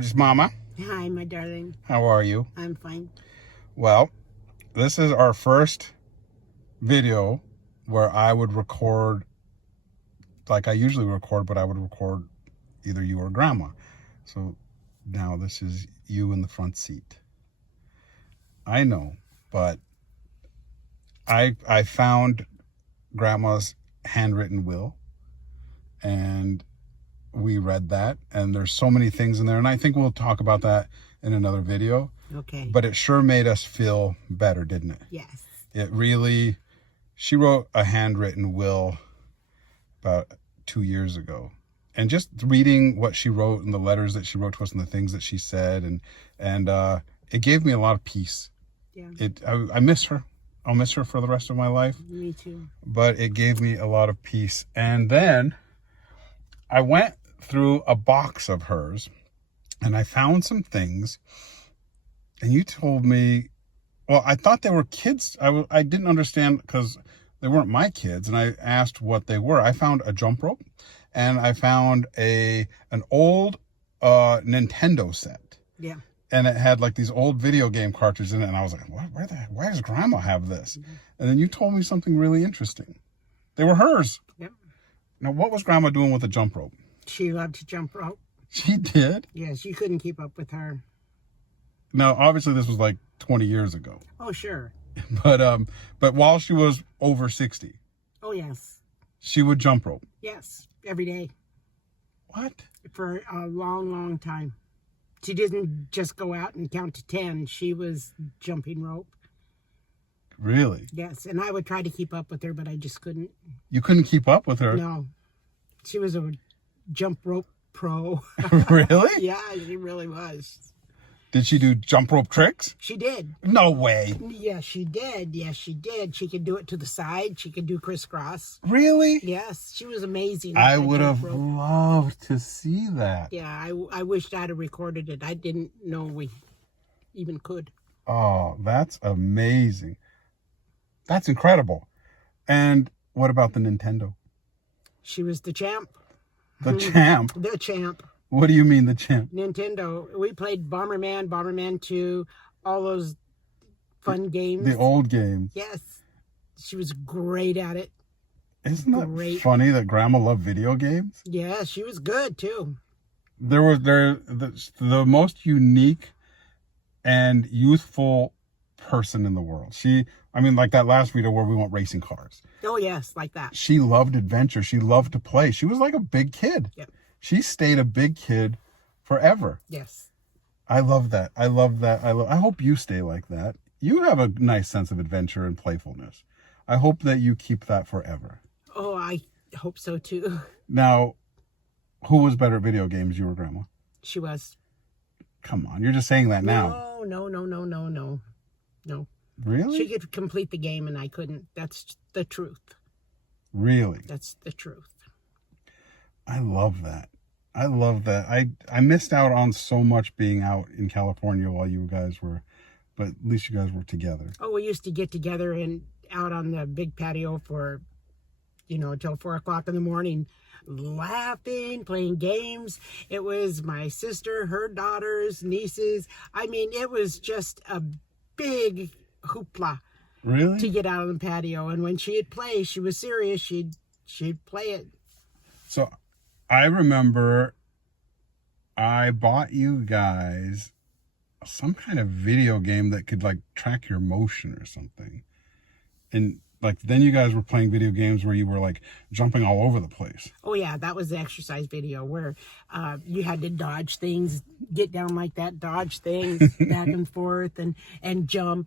gorgeous mama. Hi, my darling. How are you? I'm fine. Well, this is our first video where I would record like I usually record, but I would record either you or Grandma. So now this is you in the front seat. I know, but I found Grandma's handwritten will, and we read that, and there's so many things in there, and I think we'll talk about that in another video. Okay. But it sure made us feel better, didn't it? Yes. It really, she wrote a handwritten will about 2 years ago. And just reading what she wrote and the letters that she wrote to us and the things that she said, and it gave me a lot of peace. Yeah. I miss her. I'll miss her for the rest of my life. Me too. But it gave me a lot of peace. And then I went through a box of hers and I found some things, and you told me, well, I thought they were kids. I didn't understand because they weren't my kids, and I asked what they were. I found a jump rope, and I found an old Nintendo set. Yeah. And it had like these old video game cartridges in it, and I was like, why does Grandma have this? Mm-hmm. And then you told me something really interesting. They were hers. Yep. Now, what was Grandma doing with the jump rope? She loved to jump rope. She did? Yes, you couldn't keep up with her. Now, obviously, this was like 20 years ago. Oh, sure. But while she was over 60. Oh, yes. She would jump rope. Yes, every day. What? For a long, long time. She didn't just go out and count to 10. She was jumping rope. Really? Yes, and I would try to keep up with her, but I just couldn't. You couldn't keep up with her? No. She was a jump rope pro. Really? Yeah, she really was. Did she do jump rope tricks? She did. No way. Yes, she did. Yes, she did. She could do it to the side. She could do crisscross. Really? Yes, she was amazing. I would have loved to see that. Yeah, I wished I'd have recorded it. I didn't know we even could. Oh, that's amazing. That's incredible. And what about the Nintendo? She was the champ. The champ? The champ. What do you mean, the champ? Nintendo. We played Bomberman, Bomberman 2, all those fun games. The old games. Yes. She was great at it. Isn't that funny that Grandma loved video games? Yeah, she was good too. The most unique and youthful person in the world. Like that last video where we went racing cars. Oh, yes, like that. She loved adventure. She loved to play. She was like a big kid. Yep. She stayed a big kid forever. Yes. I love that. I love that. I hope you stay like that. You have a nice sense of adventure and playfulness. I hope that you keep that forever. Oh, I hope so too. Now, who was better at video games, you or Grandma? She was. Come on, you're just saying that now. No. Really? She could complete the game and I couldn't. That's the truth. Really? That's the truth. I love that. I love that. I missed out on so much being out in California while you guys were, but at least you guys were together. Oh, we used to get together and out on the big patio for, until 4 o'clock in the morning, laughing, playing games. It was my sister, her daughters, nieces. I mean, it was just a big hoopla. Really? To get out on the patio. And when she'd play, she was serious. She'd play it. So I remember I bought you guys some kind of video game that could like track your motion or something. And like then you guys were playing video games where you were like jumping all over the place. Oh yeah, that was the exercise video where you had to dodge things, get down like that, dodge things back and forth and jump.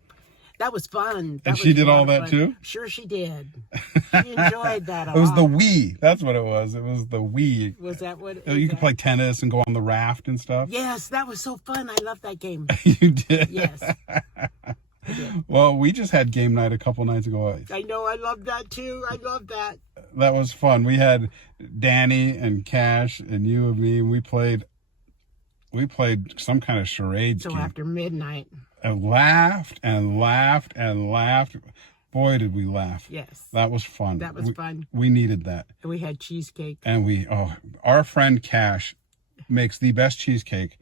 That was fun. And she did all that too? Sure she did. She enjoyed that a lot. It was the Wii. That's what it was. It was the Wii. Was that what? You could play tennis and go on the raft and stuff. Yes, that was so fun. I loved that game. You did? Yes. I did. Well, we just had game night a couple nights ago. I know. I loved that too. I loved that. That was fun. We had Danny and Cash and you and me. We played some kind of charades so game. After midnight. And laughed and laughed and laughed. Boy, did we laugh. Yes. That was fun. That was fun. We needed that. We had cheesecake. And our friend Cash makes the best cheesecake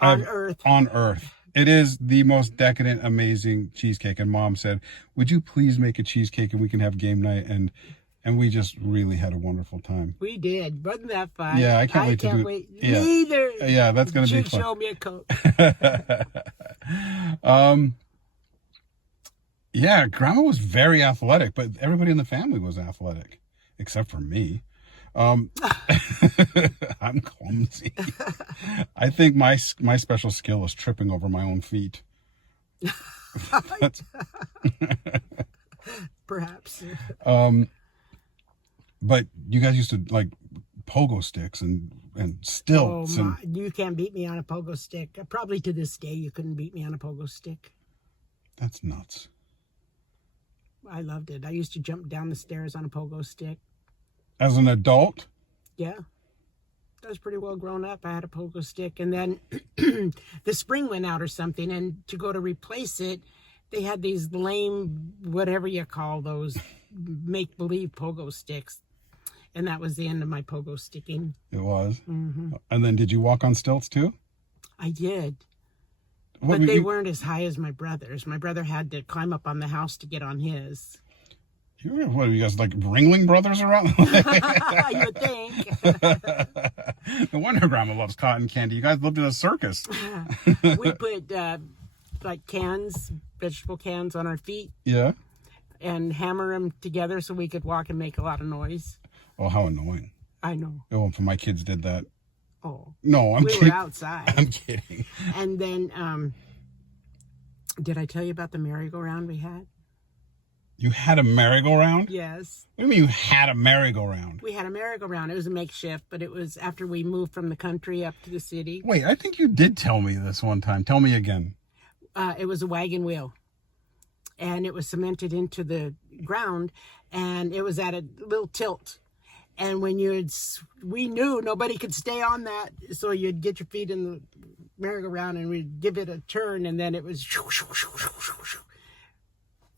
On Earth. On Earth. It is the most decadent, amazing cheesecake. And Mom said, would you please make a cheesecake and we can have game night? And we just really had a wonderful time. We did. Wasn't that fun? Yeah, I can't wait to do it. Wait. Yeah. Neither. Yeah, that's going to be fun. Show me a coat. Yeah, Grandma was very athletic, but everybody in the family was athletic, except for me. I'm clumsy. I think my special skill is tripping over my own feet. Perhaps. But you guys used to like pogo sticks and stilts. You can't beat me on a pogo stick. Probably to this day, you couldn't beat me on a pogo stick. That's nuts. I loved it. I used to jump down the stairs on a pogo stick. As an adult? Yeah. I was pretty well grown up. I had a pogo stick. And then the spring went out or something. And to go to replace it, they had these lame, whatever you call those, make-believe pogo sticks. And that was the end of my pogo sticking. It was? Mm-hmm. And then did you walk on stilts too? I did. But they weren't as high as my brother's. My brother had to climb up on the house to get on his. What are you guys, like Ringling Brothers around? You would think. No wonder Grandma loves cotton candy. You guys lived in a circus. We put like cans, vegetable cans on our feet. Yeah. And hammer them together so we could walk and make a lot of noise. Oh, how annoying. I know. Oh, if my kids did that. Oh. No, I'm kidding. We were outside. I'm kidding. And then, did I tell you about the merry-go-round we had? You had a merry-go-round? Yes. What do you mean you had a merry-go-round? We had a merry-go-round. It was a makeshift, but it was after we moved from the country up to the city. Wait, I think you did tell me this one time. Tell me again. It was a wagon wheel. And it was cemented into the ground, and it was at a little tilt. And when we knew nobody could stay on that, so you'd get your feet in the merry-go-round and we'd give it a turn, and then it was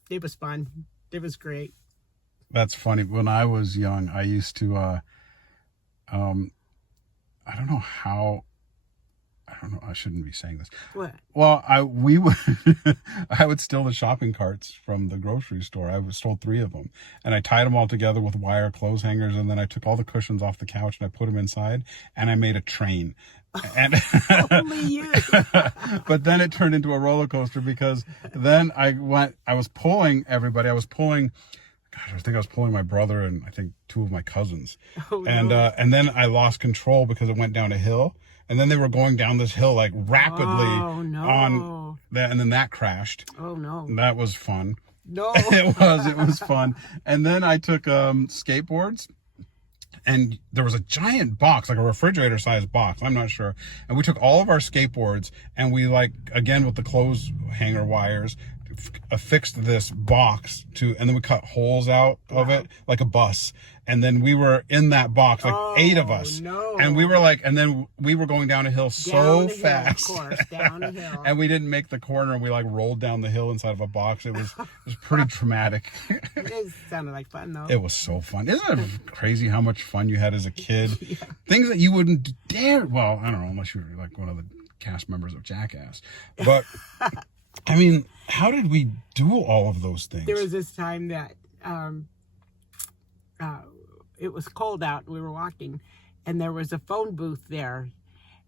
it was fun. It was great. That's funny. When I was young, I used to I don't know how. I don't know. I shouldn't be saying this. What? Well, I would steal the shopping carts from the grocery store. I stole 3 of them, and I tied them all together with wire clothes hangers, and then I took all the cushions off the couch and I put them inside, and I made a train. And only you. But then it turned into a roller coaster because then I was pulling everybody. I think I was pulling my brother and I think 2 of my cousins. Oh, no. And then I lost control because it went down a hill. And then they were going down this hill like rapidly on that, and then that crashed. Oh no. That was fun. No. It was fun. And then I took skateboards, and there was a giant box, like a refrigerator sized box, I'm not sure. And we took all of our skateboards and we again with the clothes hanger wires, affixed this box and then we cut holes out of it like a bus. And then we were in that box, 8 of us. No. And we were and then we were going down a hill so fast. Of course, down a hill. And we didn't make the corner, and we rolled down the hill inside of a box. It was pretty traumatic. It sounded like fun though. It was so fun. Isn't it crazy how much fun you had as a kid? Yeah. Things that you wouldn't dare, well, I don't know, unless you were like one of the cast members of Jackass. But I mean, how did we do all of those things? There was this time that it was cold out and we were walking, and there was a phone booth there,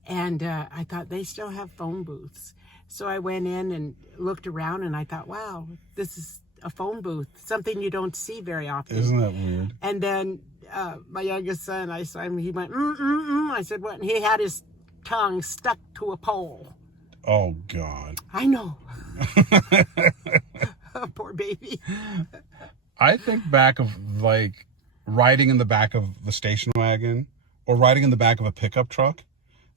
and I thought they still have phone booths. So I went in and looked around, and I thought, wow, this is a phone booth, something you don't see very often. Isn't that weird? And then my youngest son, I saw him, he went, I said, what? And he had his tongue stuck to a pole. Oh, God. I know. Poor baby. I think back of riding in the back of the station wagon or riding in the back of a pickup truck.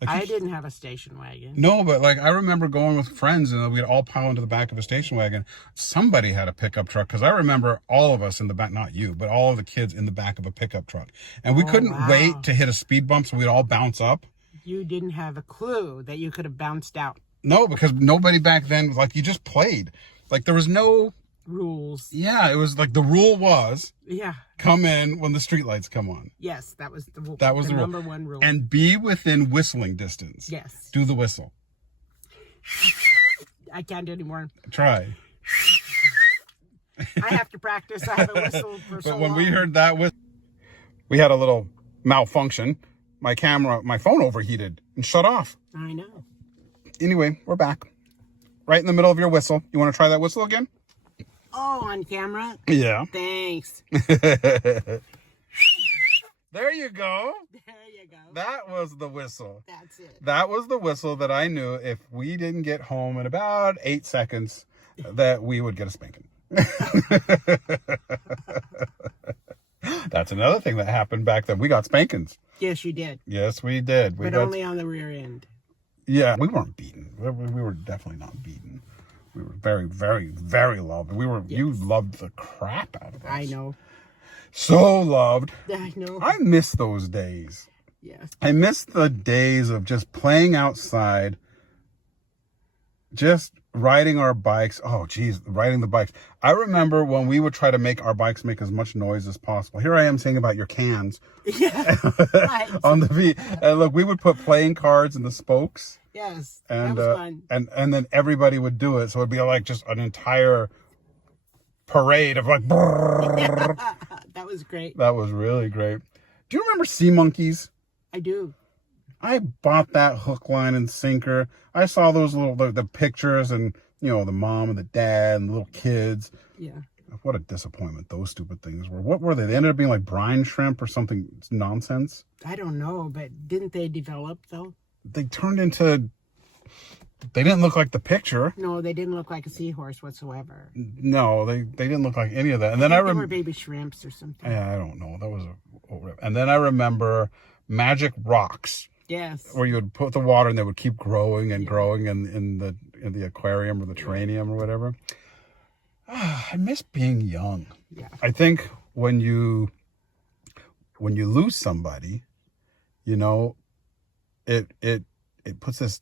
I didn't have a station wagon. No, but I remember going with friends and we'd all pile into the back of a station wagon. Somebody had a pickup truck because I remember all of us in the back, not you, but all of the kids in the back of a pickup truck. And we couldn't wait to hit a speed bump, so we'd all bounce up. You didn't have a clue that you could have bounced out. No, because nobody back then, you just played. There was no rules. Yeah, it was the rule was come in when the streetlights come on. Yes, that was the rule. That was the number 1 rule. And be within whistling distance. Yes. Do the whistle. I can't do anymore. Try. I have to practice. I haven't whistled for so But when long. we heard that whistle, we had a little malfunction. My phone overheated and shut off. I know. Anyway, we're back. Right in the middle of your whistle. You want to try that whistle again? Oh, on camera? Yeah. Thanks. There you go. There you go. That was the whistle. That's it. That was the whistle that I knew if we didn't get home in about 8 seconds, that we would get a spanking. That's another thing that happened back then. We got spankings. Yes, you did. Yes, we did. But only on the rear end. Yeah, we weren't beaten. We were definitely not beaten. We were very, very, very loved. You loved the crap out of us. I know. So loved. I know. I miss those days. Yes. I miss the days of just playing outside, just riding our bikes. Oh, geez, riding the bikes. I remember when we would try to make our bikes make as much noise as possible. Here I am saying about your cans. Yeah. Right. On the V. And look, we would put playing cards in the spokes. Yes. And, that was fun. and then everybody would do it. So it'd be like just an entire parade of like. That was great. That was really great. Do you remember Sea Monkeys? I do. I bought that hook, line, and sinker. I saw those the pictures and, the mom and the dad and the little kids. Yeah. What a disappointment those stupid things were. What were they? They ended up being like brine shrimp or something nonsense. I don't know, but didn't they develop though? They turned into... They didn't look like the picture. No, they didn't look like a seahorse whatsoever. No, they didn't look like any of that. And then they were baby shrimps or something. Yeah, I don't know. That was and then I remember magic rocks. Yes. Where you would put the water and they would keep growing and growing in the aquarium or the terrarium or whatever. I miss being young. Yeah. I think when you lose somebody, it puts this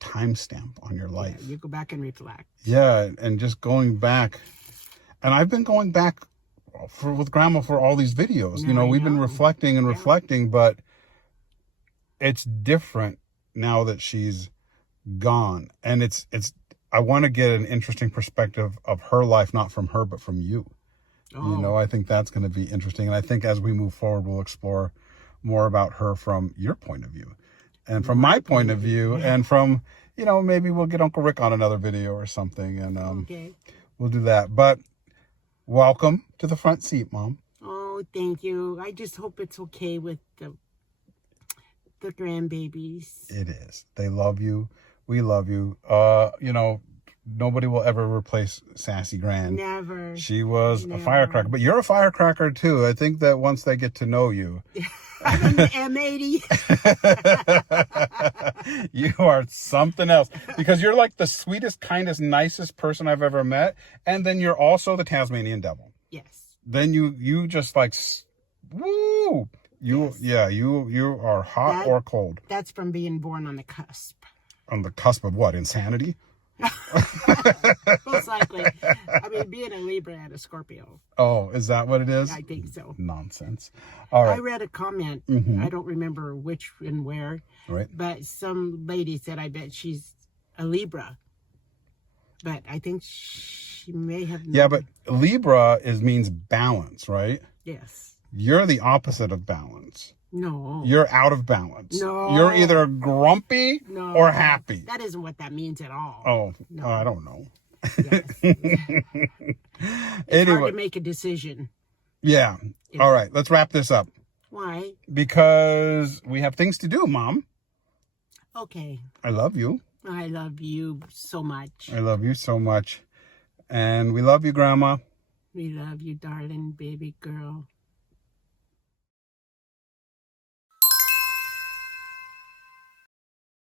timestamp on your life. Yeah, you go back and reflect. Yeah, and just going back, and I've been going back with Grandma for all these videos. We've been reflecting and reflecting, but it's different now that she's gone, and it's. I want to get an interesting perspective of her life, not from her, but from you. Oh. I think that's going to be interesting, and I think as we move forward, we'll explore more about her from your point of view. And from my point of view, and from, maybe we'll get Uncle Rick on another video or something, and Okay. We'll do that. But welcome to the front seat, Mom. Oh, thank you. I just hope it's okay with the grandbabies. It is. They love you. We love you. Nobody will ever replace Sassy Grand. Never. She was a firecracker, but you're a firecracker too. I think that once they get to know you. I'm an M80. You are something else, because you're like the sweetest, kindest, nicest person I've ever met. And then you're also the Tasmanian devil. Yes. Then you just like, woo. You are hot or cold. That's from being born on the cusp. On the cusp of what? Insanity? Most likely. I mean, being a Libra and a Scorpio. Oh, is that what it is? I think so. Nonsense. All right. I read a comment. Mm-hmm. I don't remember which and where. Right. But some lady said, I bet she's a Libra. But I think she may have known. Yeah, but Libra means balance, right? Yes. You're the opposite of balance. No. You're out of balance. No. You're either grumpy or happy. That isn't what that means at all. Oh, no. I don't know. Yes. It's hard to make a decision. Yeah. All right, let's wrap this up. Why? Because we have things to do, Mom. Okay. I love you. I love you so much. I love you so much. And we love you, Grandma. We love you, darling baby girl.